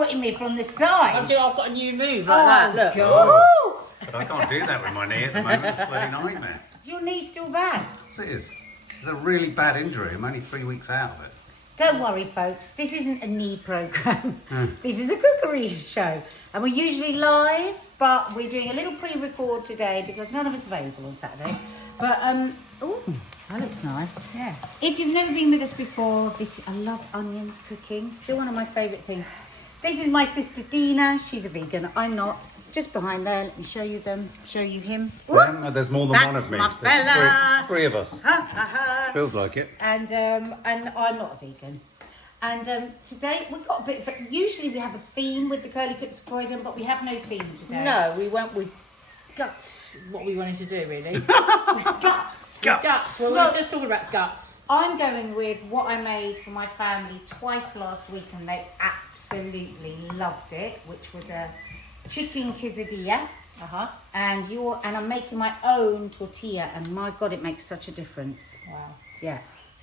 squatting me from the side. I've got a new move like that. Look. God. But I can't do that with my knee at the moment. It's a bloody nightmare. Your knee's still bad. Yes, it is. It's a really bad injury. I'm only 3 weeks out of it. Don't worry, folks. This isn't a knee programme. This is a cookery show. And we're usually live, but we're doing a little pre-record today because none of us are available on Saturday. But, oh, that looks nice. Yeah. If you've never been with us before, I love onions cooking. Still one of my favourite things. This is my sister Dina. She's a vegan. I'm not. Just behind there. Let me show you them. Show you him. There's more than one of me. That's my fella. Three of us. Feels like it. And I'm not a vegan. And today we've got a bit of usually we have a theme with the Curly Cooks of Croydon, but we have no theme today. No, we went with guts. What we wanted to do, really. Guts. Well, we're just talking about guts. I'm going with what I made for my family twice last week, and they absolutely loved it, which was a chicken quesadilla. And I'm making my own tortilla, and my God, it makes such a difference. Wow. Yeah.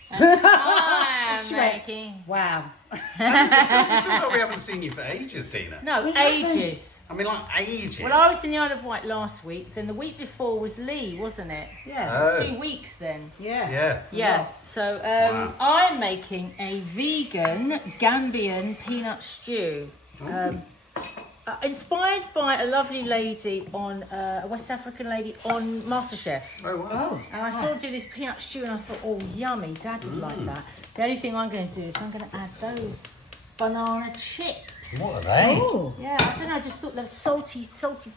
I'm making. Wow. It feels like we haven't seen you for ages, Dina. No, ages. I mean, like ages. Well, I was in the Isle of Wight last week, then the week before was Lee, wasn't it? Yeah. 2 weeks then. Yeah. Yeah. So I'm making a vegan Gambian peanut stew. Inspired by a lovely lady a West African lady on MasterChef. Oh, wow. And I saw her do this peanut stew and I thought, oh, yummy, Dad would like that. The only thing I'm going to do is I'm going to add those banana chips. What are they? Oh. Yeah, I don't know, I just thought those salty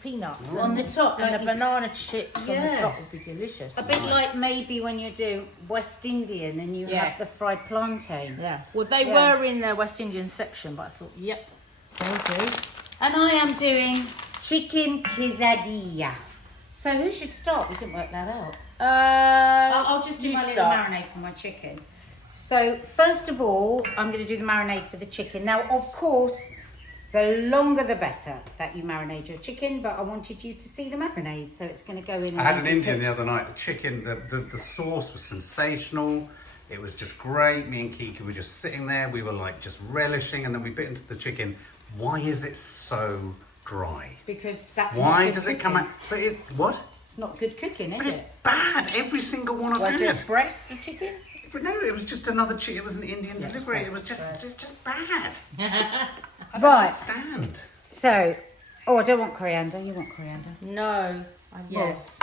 peanuts. On the top. And like the banana chips on the top would be delicious. A bit like maybe when you do West Indian and you have the fried plantain. Yeah. Well, they were in the West Indian section, but I thought, yep, they'll do. And I am doing chicken quesadilla. So who should start? We didn't work that out. I'll just do my little marinade for my chicken. So first of all, I'm going to do the marinade for the chicken. Now, of course, the longer the better that you marinate your chicken, but I wanted you to see the marinade, so it's going to go in. I had an Indian the other night. The chicken, the sauce was sensational. It was just great. Me and Kiki were just sitting there. We were like just relishing, and then we bit into the chicken. Why is it so dry? Because that's why not does good it come out? But what? It's not good cooking, is But it's it? bad. Every single one I've Was had. it breast of chicken? But no, it was just another chicken. It was an Indian delivery. It was just bad. I don't understand. So, I don't want coriander. You want coriander? No. Yes.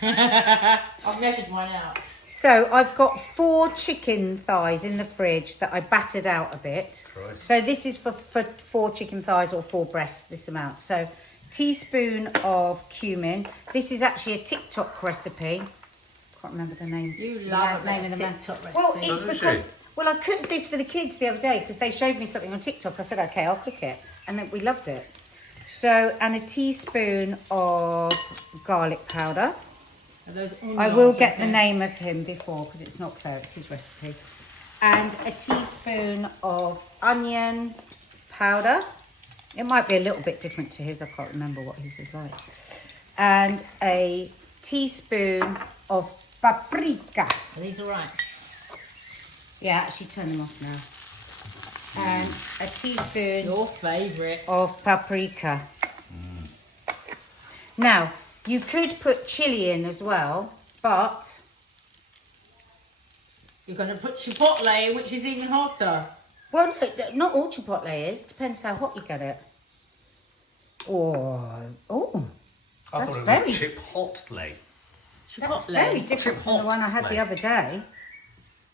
I've measured mine out. So I've got 4 chicken thighs in the fridge that I battered out a bit. Christ. So this is for 4 chicken thighs or 4 breasts, this amount. So teaspoon of cumin. This is actually a TikTok recipe. Can't remember the names. You love the name of the TikTok recipe. Well, it's Doesn't because she? I cooked this for the kids the other day because they showed me something on TikTok. I said, okay, I'll cook it, and then we loved it. So, and a teaspoon of garlic powder. I will get the name of him before because it's not fair, it's his recipe. And a teaspoon of onion powder. It might be a little bit different to his, I can't remember what his was like. And a teaspoon of paprika. Are these all right? Yeah, actually turn them off now. And a teaspoon Your favourite. of paprika. Now, you could put chilli in as well, but You're going to put chipotle, which is even hotter. well, no, not all chipotle is. Depends how hot you get it. Oh, I that's thought it very was chipotle. that's very different from the one I had the other day.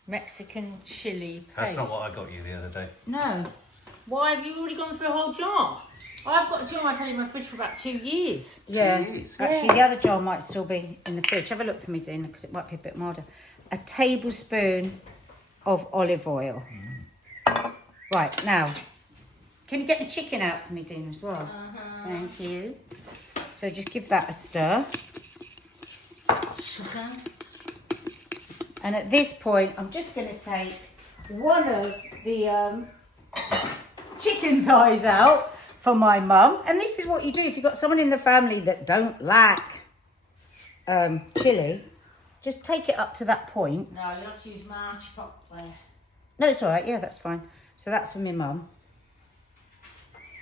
Mexican chili paste. That's not what I got you the other day. No, Why have you already gone through a whole jar? I've got a jar I've had in my fridge for about 2 years. yeah. years. Actually, the other jar might still be in the fridge. Have a look for me, Dina, because it might be a bit milder. A tablespoon of olive oil. Right, now, can you get the chicken out for me, Dina, as well? Thank you. So just give that a stir. Sugar. And at this point, I'm just going to take one of the chicken thighs out for my mum. And this is what you do if you've got someone in the family that don't like chilli. Just take it up to that point. No, you have to use my chipotle. No, it's all right. Yeah, that's fine. So that's for my mum.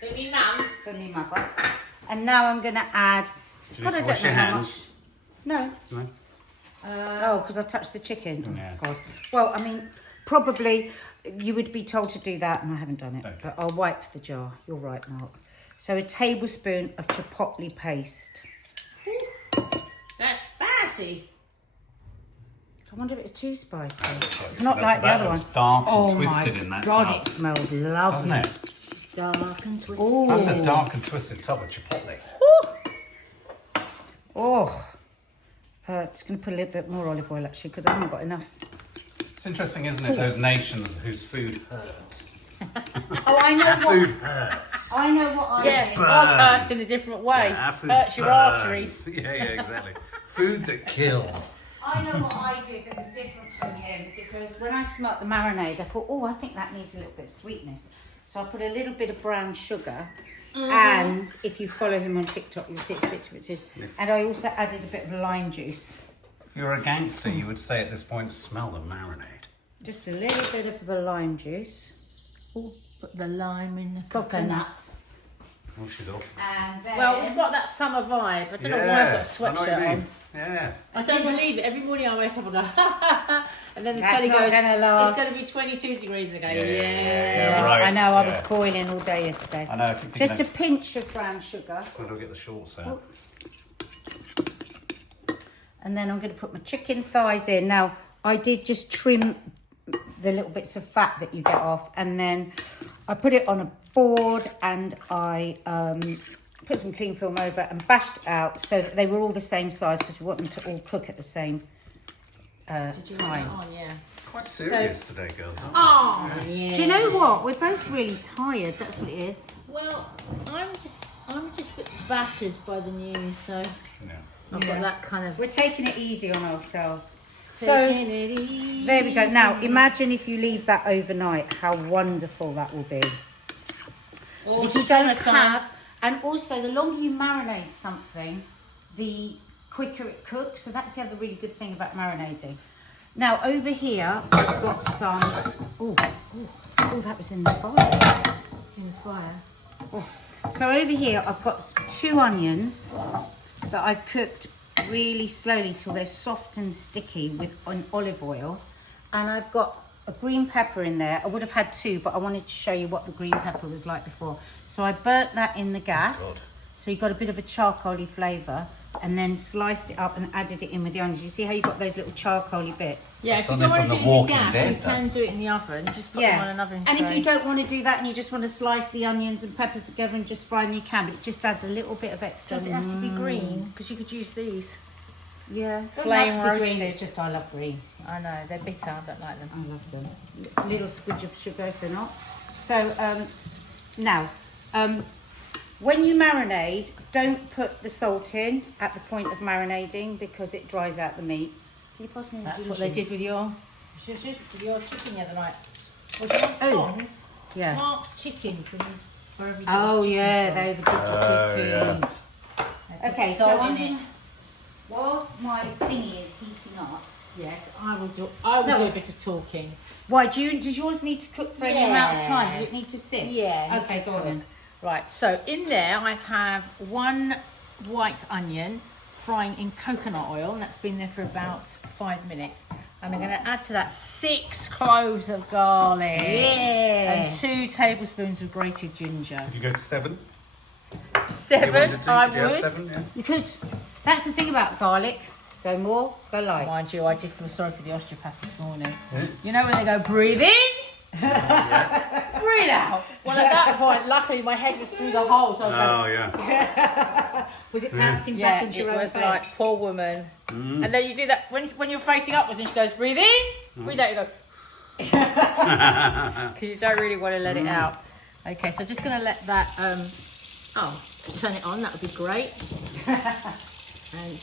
For me mum. For me mother. And now I'm going to add... Do you God, need I to don't wash know your how hands? much. No. No? Oh, because I touched the chicken. Oh, Yeah. God. Well, I mean, probably you would be told to do that, and I haven't done it. Okay. But I'll wipe the jar. You're right, Mark. So a tablespoon of chipotle paste. That's spicy. I wonder if it's too spicy. It's It's not like the other one. Dark and Oh twisted my in that God, tub. it smells lovely. Doesn't it? Dark and twisted. Oh, That's a dark and twisted tub of chipotle. oh. Just going to put a little bit more olive oil actually because I haven't got enough. It's interesting, isn't it? Those nations whose food hurts. Oh, I know Our what. food hurts. I know what I Yeah, did. ours hurts in a different way. Yeah, our food Hurts your burns. arteries. Yeah, exactly. Food that kills. I know what I did that was different from him because when I smelt the marinade, I thought, oh, I think that needs a little bit of sweetness. So I put a little bit of brown sugar. And if you follow him on TikTok, you'll see it's a bit of it. And I also added a bit of lime juice. If you were a gangster, you would say at this point, smell the marinade. Just a little bit of the lime juice. Ooh, put the lime in the Coconut. Oh, she's off. And then... Well, we've got that summer vibe. I don't know why I've got a I know what you sweatshirt mean. on. Yeah. I don't believe it. Every morning I wake up and go, ha ha ha. And then the That's telly not goes, gonna last. it's going to be 22 degrees again. Yeah, right. I know, I Yeah. was boiling all day yesterday. I know. I keep thinking Just a pinch of brown sugar. Where do I get the shorts out? And then I'm going to put my chicken thighs in. Now, I did just trim the little bits of fat that you get off. And then I put it on a board and I put some cling film over and bashed it out so that they were all the same size because we want them to all cook at the same Did you have time. it on? Yeah. Quite serious today, girl. Oh, yeah. Do you know what? We're both really tired. That's what it is. Well, I'm just a bit battered by the news, so Yeah. I've got that kind of. We're taking it easy on ourselves. Taking it easy. There we go. Now, imagine if you leave that overnight, how wonderful that will be. Or If you don't summertime. have, and also the longer you marinate something, the quicker it cooks. So that's the other really good thing about marinating. Now, over here, I've got some, oh, that was in the fire. In the fire. Oh. So over here, I've got 2 onions that I've cooked really slowly till they're soft and sticky with an olive oil. And I've got a green pepper in there. I would have had 2, but I wanted to show you what the green pepper was like before. So I burnt that in the gas. So you got a bit of a charcoaly flavour. And then sliced it up and added it in with the onions. You see how you've got those little charcoaly bits? Yeah, if you Something don't want from to The do it in the Walking gas, Dead, you can do it in the oven. Just put them on an oven And if tray. you don't want to do that and you just want to slice the onions and peppers together and just fry them, you can. But it just adds a little bit of extra. Does it have to be green? Because you could use these. Yeah, Flame flame roasted. Green. roasted. It's just I love green. I know, they're bitter. I don't like them. I love them. A little squidge of sugar if they're not. So now, when you marinate, don't put the salt in at the point of marinating because it dries out the meat. Can you pass me That's the what they tissue? did with your chicken the other night. Was it Oh, Tom's? yeah. Mark's chicken from wherever you got Oh his chicken yeah, from. they overdid your chicken. They put Okay, so salt I'm in it. gonna, whilst my thingy is heating up. Yes, I will do a bit of talking. Why, does yours need to cook for any amount of time? Does it need to sit? Yeah. Okay, go on then. Right, so in there I have 1 white onion frying in coconut oil, and that's been there for about 5 minutes. And I'm going to add to that 6 cloves of garlic. Yeah. And 2 tablespoons of grated ginger. Did you go to 7? 7, You wanted to? I Did you have would. 7? Yeah. You could. That's the thing about garlic. Go more, go light. Mind you, I did feel sorry for the osteopath this morning. You know when they go, breathe in, breathe out. Well, at that point, luckily my head was through the hole, so I was going, Oh, yeah. Was it bouncing back yeah, into it your own was face? like, poor woman. And then you do that when you're facing upwards and she goes, breathe in, breathe out, you go, because you don't really want to let it out. Okay, so I'm just going to let that, turn it on, that would be great. And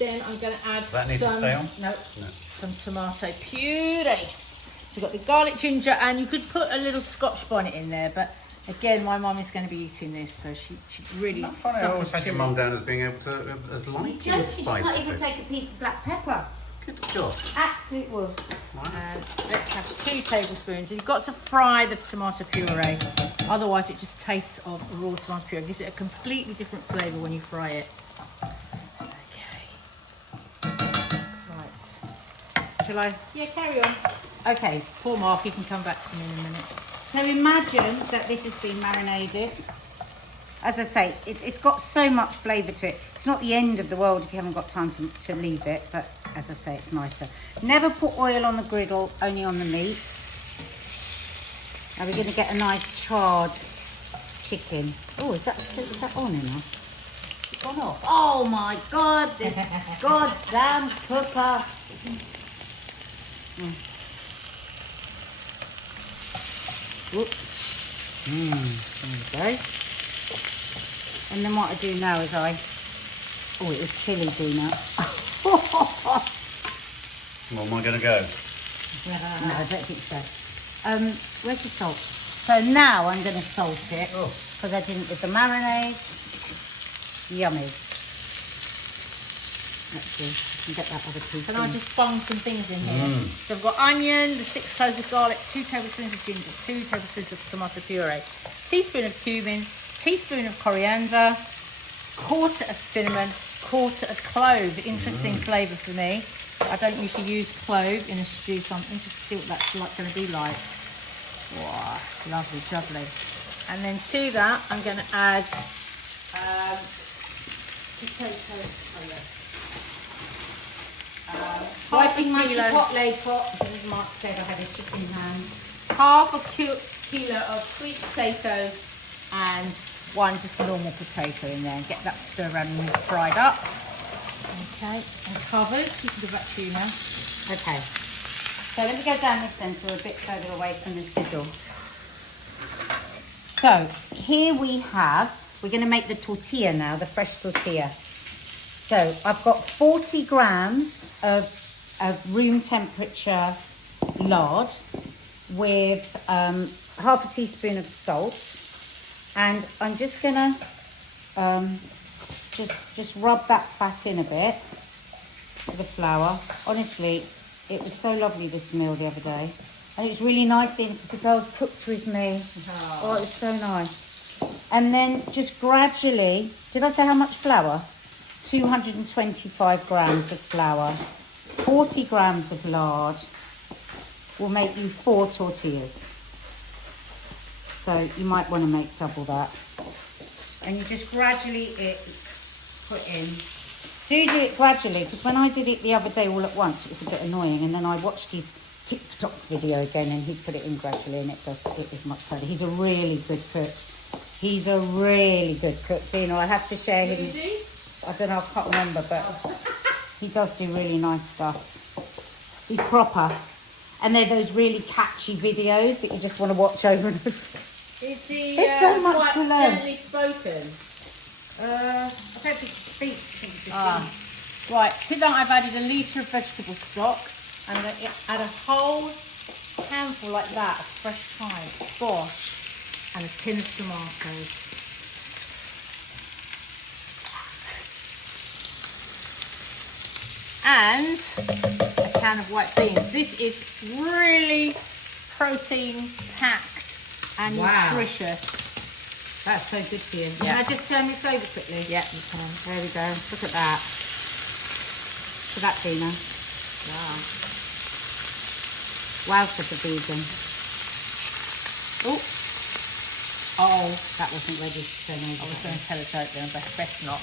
then I'm going to add Does that need to stay on? No. some tomato puree. So you've got the garlic, ginger, and you could put a little Scotch bonnet in there, but again, my mum is going to be eating this, so she really Not funny. I always suffers had your chilli. mum down as being able to, as light Joking, and she can't spicy even food. take a piece of black pepper. Good job. Absolute was. And let's have 2 tablespoons. You've got to fry the tomato puree, otherwise it just tastes of raw tomato puree. It gives it a completely different flavour when you fry it. Okay. Right. Shall I? Yeah, carry on. Okay. Poor Mark, you can come back to me in a minute. So imagine that this has been marinated. As I say, it's got so much flavour to it. It's not the end of the world if you haven't got time to leave it, but as I say, it's nicer. Never put oil on the griddle, only on the meat. Now we're going to get a nice charred chicken. Oh, is that on enough? It's gone off. Oh my God, this goddamn cooker. Whoops. There we go. And then what I do now is oh, it was chilli, Dina. Where am I going to go? No, I don't think so. Where's the salt? So now I'm going to salt it because I didn't with the marinade. Yummy. Let's see. I can get that other piece. Can I just bung some things in here? So I've got onion, the 6 cloves of garlic, 2 tablespoons of ginger, 2 tablespoons of tomato puree, teaspoon of cumin, teaspoon of coriander, quarter of cinnamon, quarter of clove. Interesting flavour for me. I don't usually use clove in a stew, so I'm interested to see what that's going to be like. Wow, lovely, jubbly. And then to that, I'm going to add wiping my chipotle pot because as Mark said, I had a chicken hand. half a kilo of sweet potatoes and 1 just normal potato in there, and get that stir around and fried up. Okay, and covered. You can go back to you now. Okay. So let me go down this then so we're a bit further away from the sizzle. So here we're going to make the tortilla now, the fresh tortilla. So I've got 40 grams of room temperature lard with half a teaspoon of salt, and I'm just gonna just rub that fat in a bit with the flour. Honestly, it was so lovely this meal the other day, and it's really nice because the girls cooked with me. Oh, it was so nice. And then just gradually, did I say how much flour? 225 grams of flour, 40 grams of lard will make you 4 tortillas. So you might want to make double that. And you just gradually put in. Do it gradually, because when I did it the other day all at once, it was a bit annoying. And then I watched his TikTok video again, and he put it in gradually, and it is much better. He's a really good cook. He's a really good cook. You know, I have to share him. I don't know, I can't remember, but he does do really nice stuff. He's proper. And they're those really catchy videos that you just want to watch over and over. There's so much to learn. Gently spoken. I don't think he speaks. Right, to that I've added a litre of vegetable stock, and I'm going to add a whole handful like that of fresh thyme, squash, and a tin of tomatoes. And a can of white beans. This is really protein packed and nutritious. That's so good for you. Yeah. Can I just turn this over quickly? Yeah, you can. There we go. Look at that. Look at that, Dina. Wow. Wow for the vegan. Oh, that wasn't ready to turn over. I was going to tell a joke then, but best not.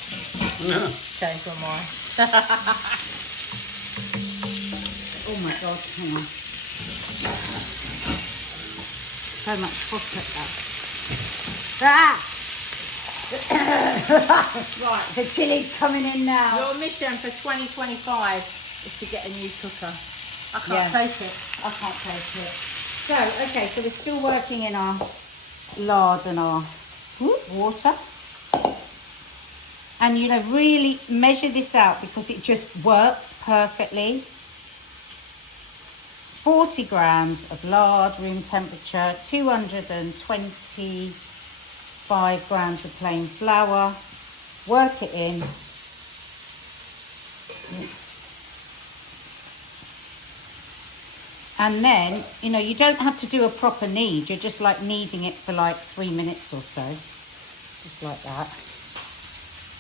Yeah. Change my mind. Oh my God, hang on. So much hot at that. Right, the chili's coming in now. Your mission for 2025 is to get a new cooker. I can't take it. I can't take it. So, okay, so we're still working in our lard and our water. And, you know, really measure this out because it just works perfectly. 40 grams of lard, room temperature, 225 grams of plain flour. Work it in. And then, you know, you don't have to do a proper knead. You're just like kneading it for like 3 minutes or so. Just like that.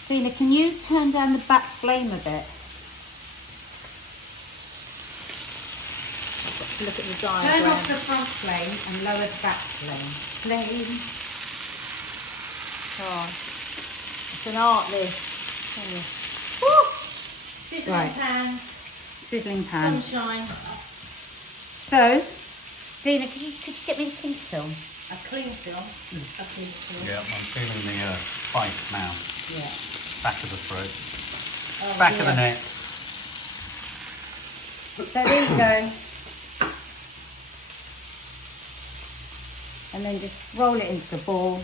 Dina, can you turn down the back flame a bit? Look at the diagram. Turn off the front flame and lower the back flame. Oh, it's an art, this. Sizzling Right. pans, Sizzling pan. sunshine, So, Dina, could you get me the pink film? a clean film. A clean film. Yeah, I'm feeling the spice now. Yeah. Back of the throat. Oh, Back of dear. the neck. So there you go. And then just roll it into a ball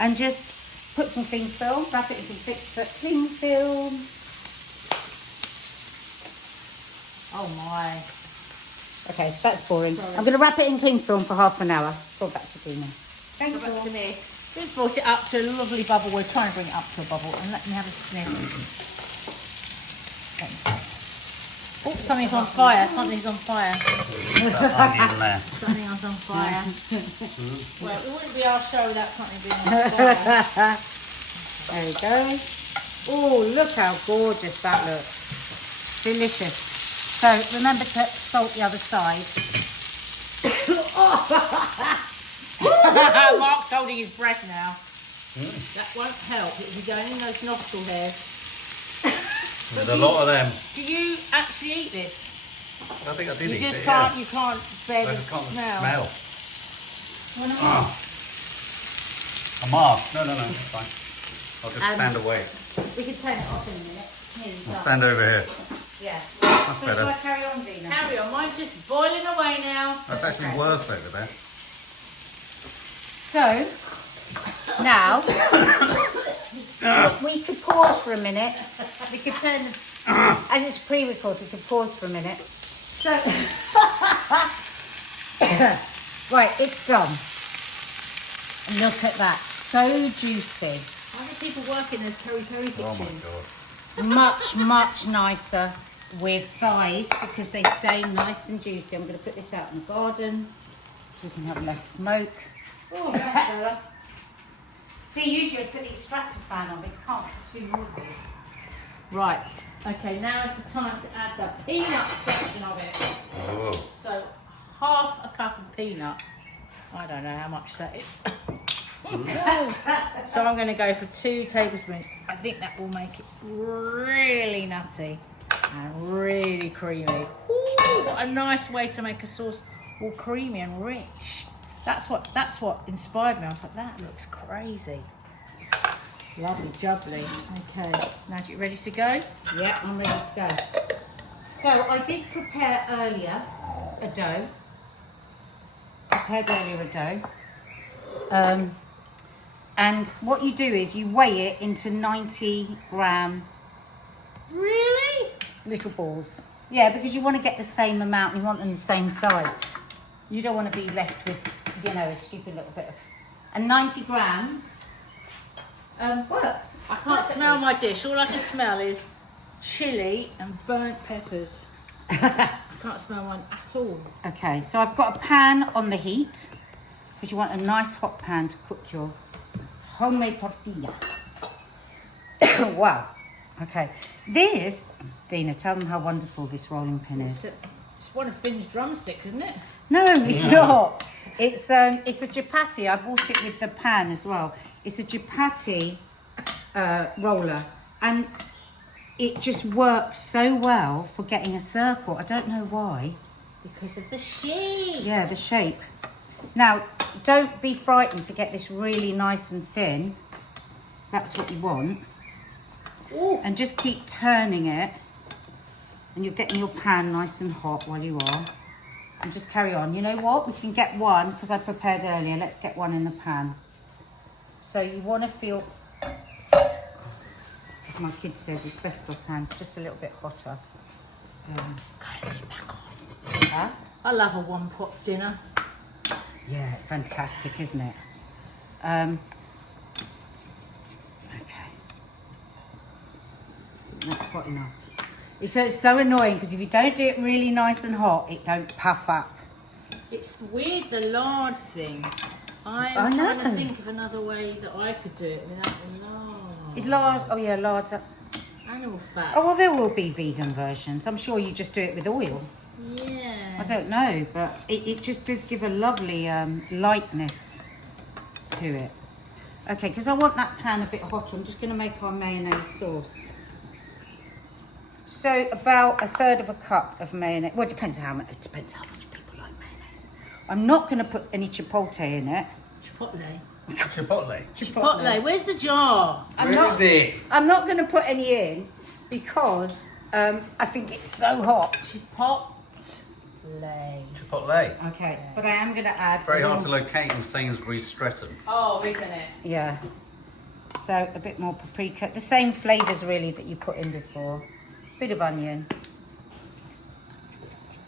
and just put some cling film, wrap it in some thick cling film. Oh my. Okay, that's boring. Sorry. I'm going to wrap it in cling film for half an hour. Go back to Dina. Thank Go back to you. me. We've brought it up to a lovely bubble. We're trying to bring it up to a bubble. And let me have a sniff. Oh, something's on fire. Something's on fire. That onion there. Something else on fire. Well, it wouldn't be our show without something being on fire. There we go. Oh, look how gorgeous that looks. Delicious. So remember to salt the other side. Mark's holding his breath now. That won't help. It'll be going in those nostril hairs. There's a lot of them. Do you actually eat this? I think I did You eat just it, can't. yeah. You can't bear I the just can't smell. smell. A mask? No, it's fine. I'll just stand away. We can turn it off in a minute. Here you I'll go. stand over here. Yeah. That's So better. shall I carry on, Dina? Carry on. Mine's just boiling away now. That's actually worse over there. So, now, we could pause for a minute. We could turn, as it's pre-recorded, we could pause for a minute. So, right, it's done. Look at that, so juicy. Why do people work in those peri-peri kitchens? Oh my god. Much nicer with thighs because they stay nice and juicy. I'm going to put this out in the garden so we can have less smoke. Oh, that's better. See, usually I put the extractor fan on, but you can't, it's too noisy. Right. Okay, now is the time to add the peanut section of it. Oh. So, half a cup of peanut. I don't know how much that is. So I'm going to go for 2 tablespoons. I think that will make it really nutty and really creamy. Ooh, what a nice way to make a sauce all creamy and rich. That's what inspired me. I was like, that looks crazy. Lovely jubbly. Okay, now you ready to go? Yeah, I'm ready to go. So I did prepare earlier a dough. And what you do is you weigh it into 90-gram Really? little balls. Yeah, because you want to get the same amount. You want them the same size. You don't want to be left with, you know, a stupid little bit of... And 90 grams works. I can't smell my dish. All I can smell is chilli and burnt peppers. I can't smell one at all. Okay, so I've got a pan on the heat because you want a nice hot pan to cook your homemade tortilla. Wow. Okay. This, Dina, tell them how wonderful this rolling pin is. It's one of Finn's drumsticks, isn't it? No, it's not. It's a chapati. I bought it with the pan as well. It's a chapati roller, and it just works so well for getting a circle. I don't know why. Because of the shape. Yeah, the shape. Now, don't be frightened to get this really nice and thin. That's what you want. Ooh. And just keep turning it. And you're getting your pan nice and hot while you are. And just carry on. You know what? We can get one, because I prepared earlier. Let's get one in the pan. So you want to feel, as my kid says, asbestos hands, just a little bit hotter. Huh? I love a one-pot dinner. Yeah, fantastic, isn't it? Okay. That's hot enough. It's so annoying because if you don't do it really nice and hot, it don't puff up. It's weird, the lard thing. I I'm trying to know. think of another way that I could do it without the lard. Is lard? Oh yeah, lard's up. Animal fat. Oh well, there will be vegan versions. I'm sure you just do it with oil. Yeah. I don't know, but it just does give a lovely lightness to it. Okay, because I want that pan a bit hotter, I'm just going to make our mayonnaise sauce. So about 1/3 of a cup of mayonnaise. Well, it depends how much people like mayonnaise. I'm not going to put any chipotle in it. Chipotle. Chipotle. Chipotle. Where's the jar? Where is it? I'm not going to put any in because I think it's so hot. Chipotle. Chipotle. Okay, but I am going to add. Very hard to locate in Sainsbury's Streatham. Oh, isn't it? Yeah. So a bit more paprika. The same flavours really that you put in before. Bit of onion.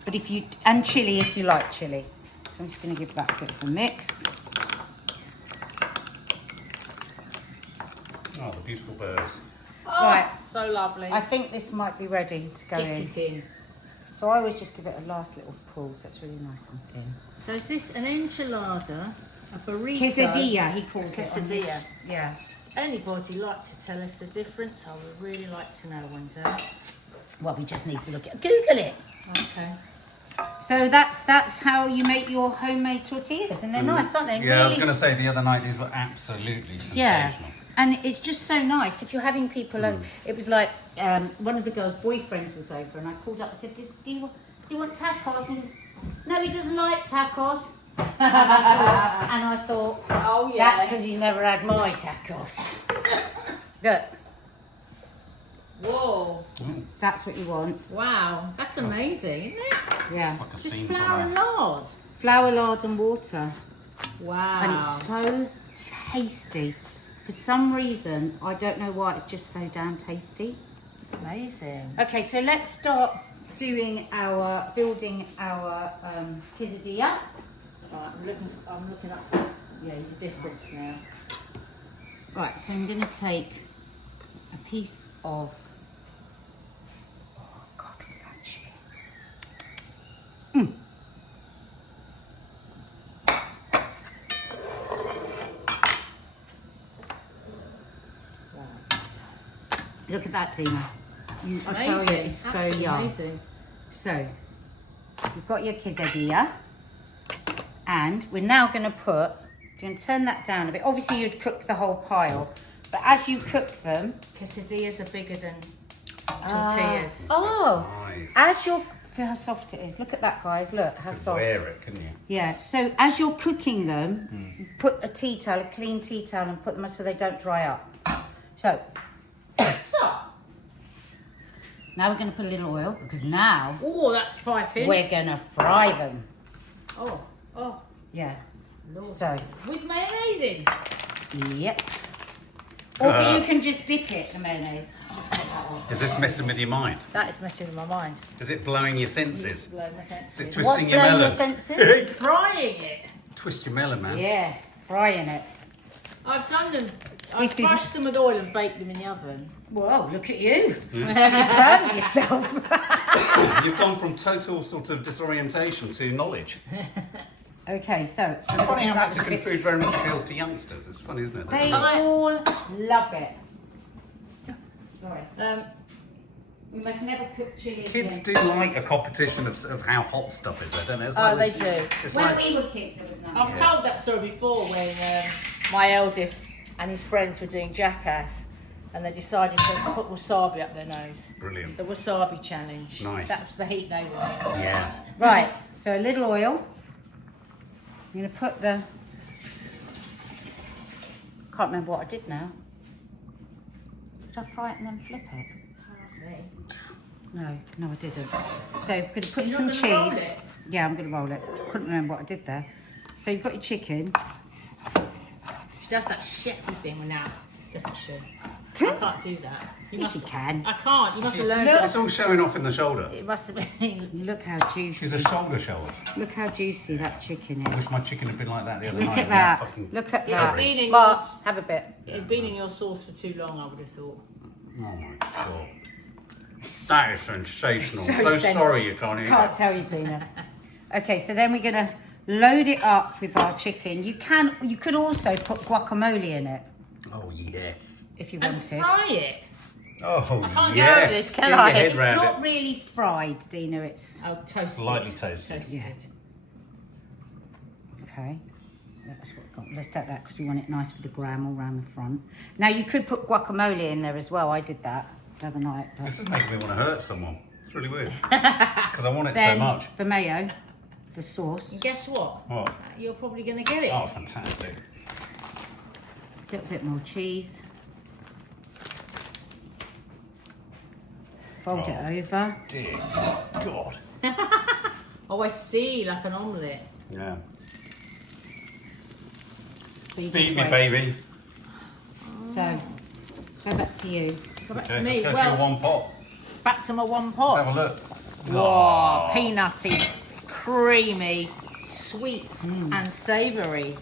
But if you, and chilli if you like chilli. I'm just going to give that a bit of a mix. Oh, the beautiful birds. Oh, Right. so lovely. I think this might be ready to go Get in. it in. So I always just give it a last little pull so it's really nice and thin. So is this an enchilada, a burrito? Quesadilla, he calls it. on this. Quesadilla. Yeah. Anybody like to tell us the difference? I would really like to know one day. Well, we just need to look at Google it. Okay. So that's how you make your homemade tortillas, and they're nice, aren't they? Yeah, I was Really- going to say the other night these were absolutely sensational. Yeah, and it's just so nice if you're having people over. It was like one of the girls' boyfriends was over, and I called up and said, "Do you want tacos?" And no, he doesn't like tacos. And I thought, Oh yeah. that's because he's never had my tacos. Look, Whoa. that's what you want. Wow. That's amazing, isn't it? Yeah, Like a Just scene flour and somewhere. lard. flour, lard, and water, Wow. and it's so tasty. For some reason, I don't know why, it's just so damn tasty. amazing. Okay, so let's start building our quesadilla. Right, I'm looking up for the difference now. Right, so I'm going to take a piece of. Oh God, look at that chicken. Look at that, Tina. I tell you, it's so Absolutely yum. amazing. So, you've got your quesadilla, and we're now going to put, you're going to turn that down a bit. Obviously, you'd cook the whole pile, but as you cook them, Quesadillas are bigger than tortillas. oh, Nice. as you're, feel how soft it is. Look at that, guys. Look how Could soft. wear it, couldn't you? Yeah. So as you're cooking them, put a tea towel, a clean tea towel, and put them so they don't dry up. So So, now we're going to put a little oil because now oh, that's piping. we're going to fry them. Oh, Yeah. Lord. So, With mayonnaise in. yep. Or you can just dip it, the mayonnaise. Just take that off. Is this messing with your mind? That is messing with my mind. Is it blowing your senses? Blow my Is senses. it What's twisting your blowing your melon? senses? Frying it. Twist your melon, man. Yeah, frying it. I've done them. I've This is- crushed them with oil and baked them in the oven. Whoa, look at you. You're proud of yourself. You've gone from total sort of disorientation to knowledge. Okay, so. It's funny how that's a Mexican bit- food very much appeals to youngsters. It's funny, isn't it? They I- all love it. Sorry. We must never cook chili Kids again. do like a competition of how hot stuff is, don't they? It's Oh, like they do. It's When like, we were kids, there was none. I've told that story before when my eldest and his friends were doing Jackass and they decided to put wasabi up their nose. brilliant. The wasabi challenge. Nice. That was the heat they were in. Yeah. Right, so a little oil. I'm going to put the. Can't remember what I did now. Did I fry it and then flip it? No, I didn't. So we're going to put You're some not gonna roll cheese. it? Yeah, I'm going to roll it. Couldn't remember what I did there. So you've got your chicken. She does that chefy thing now, doesn't she? I can't do that. Yes, you can. I can't. You must have learned It's all showing off in the shoulder. it. It must have been. Look how She's juicy. a shoulder shoulder. Look how juicy that chicken I is. wish my chicken had been like that the other Look night. at Yeah, that. fucking- Look at It had that. been in But your, have a bit. it had been in your sauce for too long, I would have thought. Oh my god. That is sensational. So So sens- sorry you can't hear Can't that. tell you, Dina. Okay, so then we're gonna load it up with our chicken. You could also put guacamole in it Oh, yes. if you And wanted. fry it. Oh, I can't get over this, yes. can Get I? your head It's round not it. really fried, Dina. It's Oh, toasted. Lightly toasted. yeah. Okay. That's what we've got. Let's take that because we want it nice for the gram all around the front. Now you could put guacamole in there as well. I did that the other night. But This is making me want to hurt someone. It's really weird. Because I want it so then much. the mayo, the sauce, And guess what? What? You're probably going to get it. Oh, fantastic. a little bit more cheese. Fold Oh. it over. Dear God. Oh, I see, like an omelette. Yeah. So you Feed just me, wait. baby. So, go back to you. Go back Okay, to me. let's go to your Well, one pot. back to my one Let's pot. have a look. Wow, peanutty, creamy, sweet and savoury.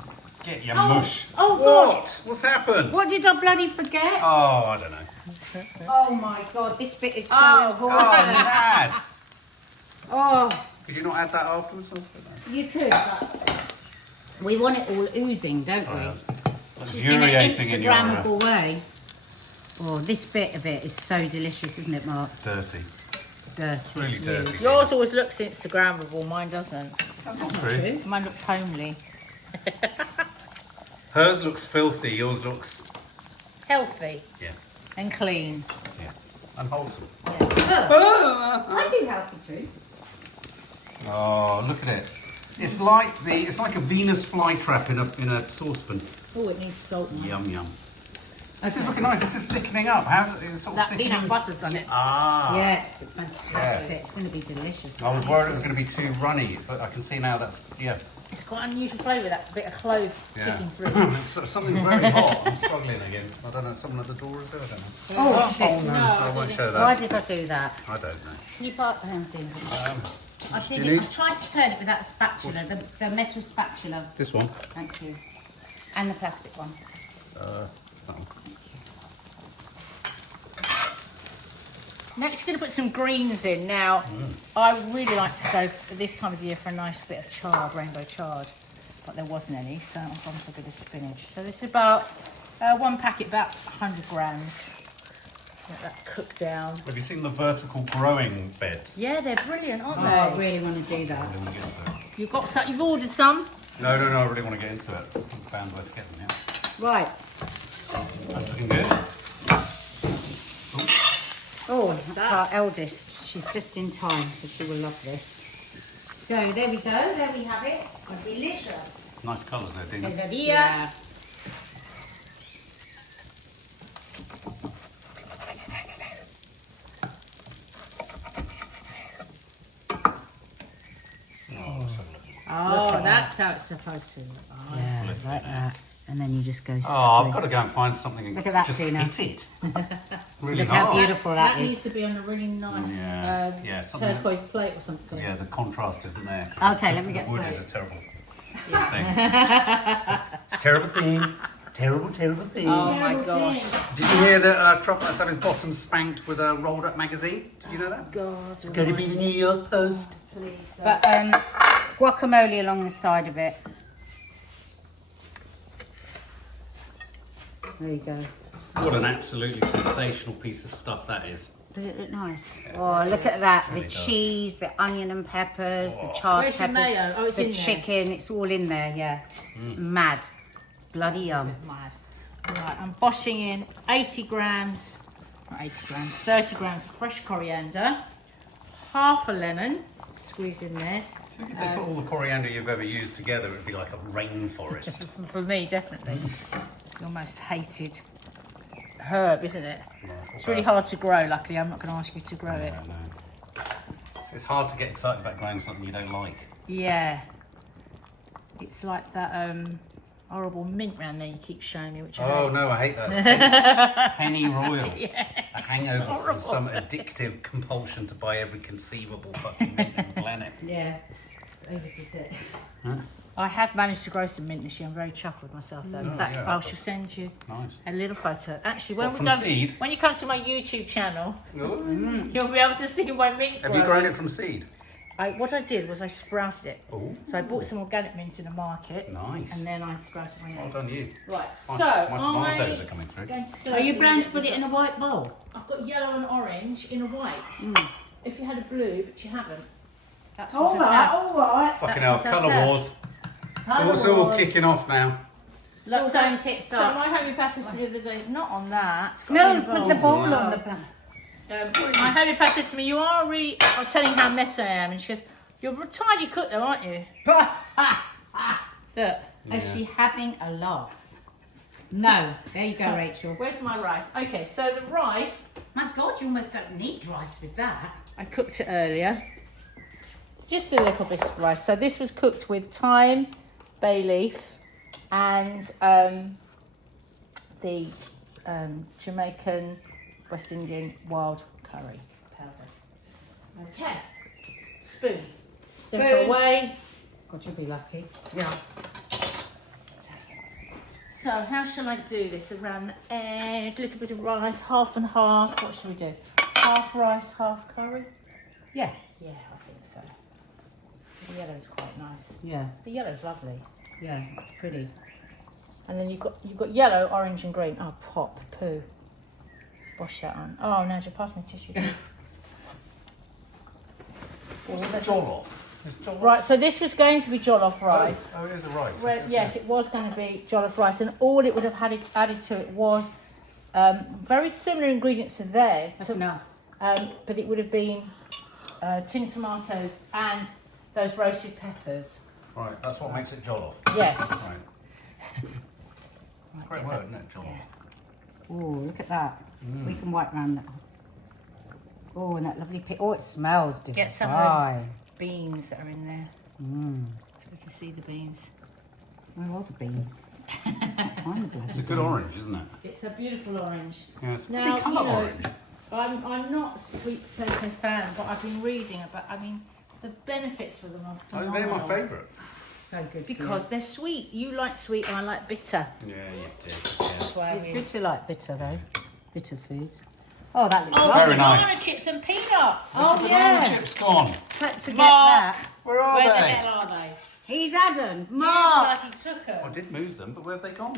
Get your mush. Oh, God. What? What's happened? What did I bloody forget? Oh, I don't know. Oh my God, this bit is so Oh, important. Oh, mad. Oh, Could you not add that afterwards? you could, but we want it all oozing, don't we? In an Luxuriating in your Instagrammable way. Oh, this bit of it is so delicious, isn't it, Mark? dirty. It's dirty. Really dirty. Yours always looks Instagrammable, mine doesn't. That's That's not not true. true. Mine looks homely. Hers looks filthy. Yours looks, Healthy yeah, and clean. yeah, and wholesome. I do healthy too. Oh, look at it. It's like a Venus flytrap in a saucepan. Oh, it needs salt now. Yum yum. This is looking nice. This is thickening up. How it's sort of That thickening. peanut butter's done it. Ah. Yeah, it's fantastic. Yeah. It's going to be delicious. I was worried it was going to be too runny, but I can see now that's It's quite an unusual flavour, that bit of clove yeah. kicking through. Something's very hot. I'm struggling again. I don't know. Someone at the door is there. I don't know. Oh, shit. Oh no, I won't show Why that. did I do that? I don't know. Can you part I do you did need? it. I tried to turn it with that spatula, the metal spatula. This one. Thank you. And the plastic one. That one. Next, you're going to put some greens in. Now, I really like to go for this time of year for a nice bit of chard, rainbow chard, but there wasn't any, so I've gone for a bit of spinach. So this is about one packet, about 100 grams. Let that cook down. Have you seen the vertical growing beds? Yeah, they're brilliant, aren't Oh, I they? really want to do that. I really want to get into it. You've got some. You've ordered some. No, I really want to get into it. I found where to get them, yeah. Right. That's looking good. Oh, that's our eldest. She's just in time, so she will love this. So there we go. There we have it. Delicious. Nice colours there, Dina. Quesadilla. Yeah. Oh, let's have a look. Oh, that's how it's supposed to look. Oh. Yeah, like that. And then you just go. Oh, I've got to go and find something and Look at that, just Tina. hit it. Really Look how hard. beautiful That that needs is. to be on a really nice Yeah, yeah, something- turquoise plate or something. Yeah, the contrast isn't there. Okay, let me get Wood the is a terrible thing. It's a terrible thing. Terrible thing. Oh my gosh. Did you hear that Trump has had his bottom spanked with a rolled up magazine? Did you know that? God. It's going to be the New York Post. Please don't. But guacamole along the side of it. There you go. What an absolutely sensational piece of stuff that is. Does it look nice? Oh, look at that. The really does. cheese, the onion and peppers, the charred Where's your peppers, mayo? Oh, it's the in there. chicken. It's all in there, yeah. It's mad. Bloody yum. Mad. Right, I'm boshing in 80 grams, not 80 grams, 30 grams of fresh coriander, half a lemon, squeeze in there. So if they put all the coriander you've ever used together, it'd be like a rainforest. For me, definitely. Your most hated herb, isn't it? It's really hard to grow, luckily. I'm not going to ask you to grow it. No. It's hard to get excited about growing something you don't like. Yeah. It's like that horrible mint round there you keep showing me, which I Oh hate. no, I hate that. Penny Royal. A hangover from some addictive compulsion to buy every conceivable fucking mint on the planet. Yeah. Overdid it. I have managed to grow some mint this year. I'm very chuffed with myself, though. In fact, yeah. I shall send you Nice. a little photo. Actually, when What, we from done, seed? when you come to my YouTube channel, Ooh. you'll be able to see my mint. Have you grown it from seed? what I did was I sprouted it. Ooh. So I bought some organic mince in the market. Nice. And then I sprouted my Well own. done you. Right, so My tomatoes are coming through. going to serve Are you you planning to with put it in a white bowl? I've got yellow and orange in a white. If you had a blue, but you haven't. That's what All I'd right, have. all right. Fucking That's hell, what I'd colour have. wars. So it's all kicking off now. Lots So, of tits so up. my homeopathist the other day, not on that. It's got No, to be a put the bowl. bowl on the pan. My homeopathist said to me, you are really, I was telling her how messy I am, and she goes, you're a tidy cook though, aren't you? Look, Is she having a laugh? No. There you go, Rachel. where's my rice? Okay, so the rice, My God, you almost don't need rice with that. I cooked it earlier. Just a little bit of rice. So this was cooked with thyme, bay leaf, and the Jamaican West Indian wild curry powder. Okay. Spoon. Stir Spoon. away. God, you'll be lucky. Yeah. So how shall I do this? Around the edge, a little bit of rice, half and half. What shall we do? Half rice, half curry? Yeah. Yeah, I think so. The yellow's quite nice. Yeah. The yellow's lovely. Yeah. It's pretty. And then you've got yellow, orange and green. Oh, pop, poo. Wash that on. Oh, now you pass me tissue. Jollof. Is jollof? Right, so this was going to be jollof rice. Oh, it is a rice. Well, yes, it was going to be jollof rice, and all it would have had added to it was very similar ingredients to theirs. That's enough. But it would have been tin tomatoes and those roasted peppers. Right, that's what makes it jollof. Yes. Right. Great word, isn't it, jollof? Oh, look at that. We can wipe round that. Oh, and that lovely pit. Oh, it smells divine. Get some of those beans that are in there, so we can see the beans. Where are the beans? Find the bloody It's a good orange, isn't it? It's a beautiful orange. Yeah, it's a Now, pretty colour you know, orange. I'm not a sweet potato fan, but I've been reading about. I mean, the benefits for them are Oh, phenomenal. they're my favourite. So good. Because they're sweet. You like sweet, and I like bitter. Yeah, you did. That's why It's we- good to like bitter though. Bitter foods. Oh, that looks Oh, lovely. Very nice. banana chips and peanuts. Oh, The yeah. banana chips gone. Don't forget Mark. that. Where are Where the they? hell are they? He's Adam. You Mark. bloody took I them. did move them, but where have they gone?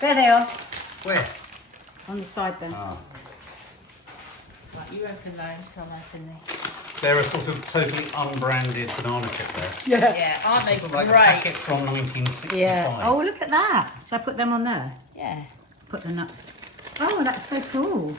There they are. Where? On the side then. Ah, Right, you open those, I'll open these. they're a sort of totally unbranded banana chip there. Yeah, aren't they Sort of like a great? packet from 1965. Yeah. Oh, look at that. Shall I put them on there? Yeah. Put the nuts. Oh, that's so cool.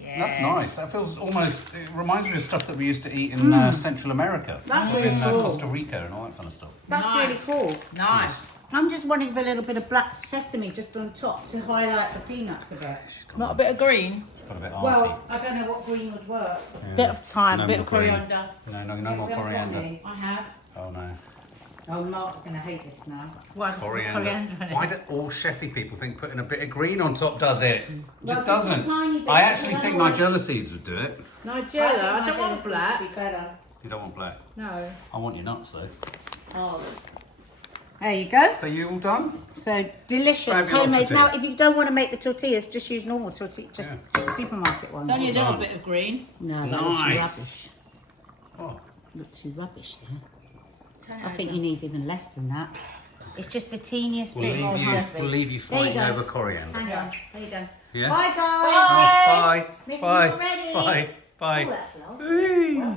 Yeah. That's nice. That feels almost, it reminds me of stuff that we used to eat in Central America. That's in really cool. Costa Rica and all that kind of stuff. That's Nice. really cool. Nice. I'm just wanting a little bit of black sesame just on top to highlight the peanuts a bit. Not a bit of green. It's got a bit arty. Well, I don't know what green would work. Yeah. Bit of thyme, No bit more of green. coriander. No more coriander. I have. Oh no. Oh, Mark's going to hate this now. Why does it have Coriander. coriander in it? Why do all chefy people think putting a bit of green on top does it? Well, It just a doesn't. tiny bit, I actually because think otherwise- Nigella seeds would do it. Nigella, I don't want Nigella black. seeds would be better. You don't want black. No. I want your nuts though. Oh. There you go. So you all done? So delicious Fabulosity. homemade. Now, if you don't want to make the tortillas, just use normal tortillas, just supermarket ones. It's only a Well little done. bit of green. No, that looks Nice. rubbish. Oh. Look too rubbish there. Turn it I think over. you need even less than that. It's just the teeniest We'll bit more leave you. heavy. We'll leave you There you fighting go. over coriander. Hang on. There you go. Yeah? Bye, guys. Oh, bye. Miss you Bye. already. Bye. Bye. Oh, that's lovely. Whee!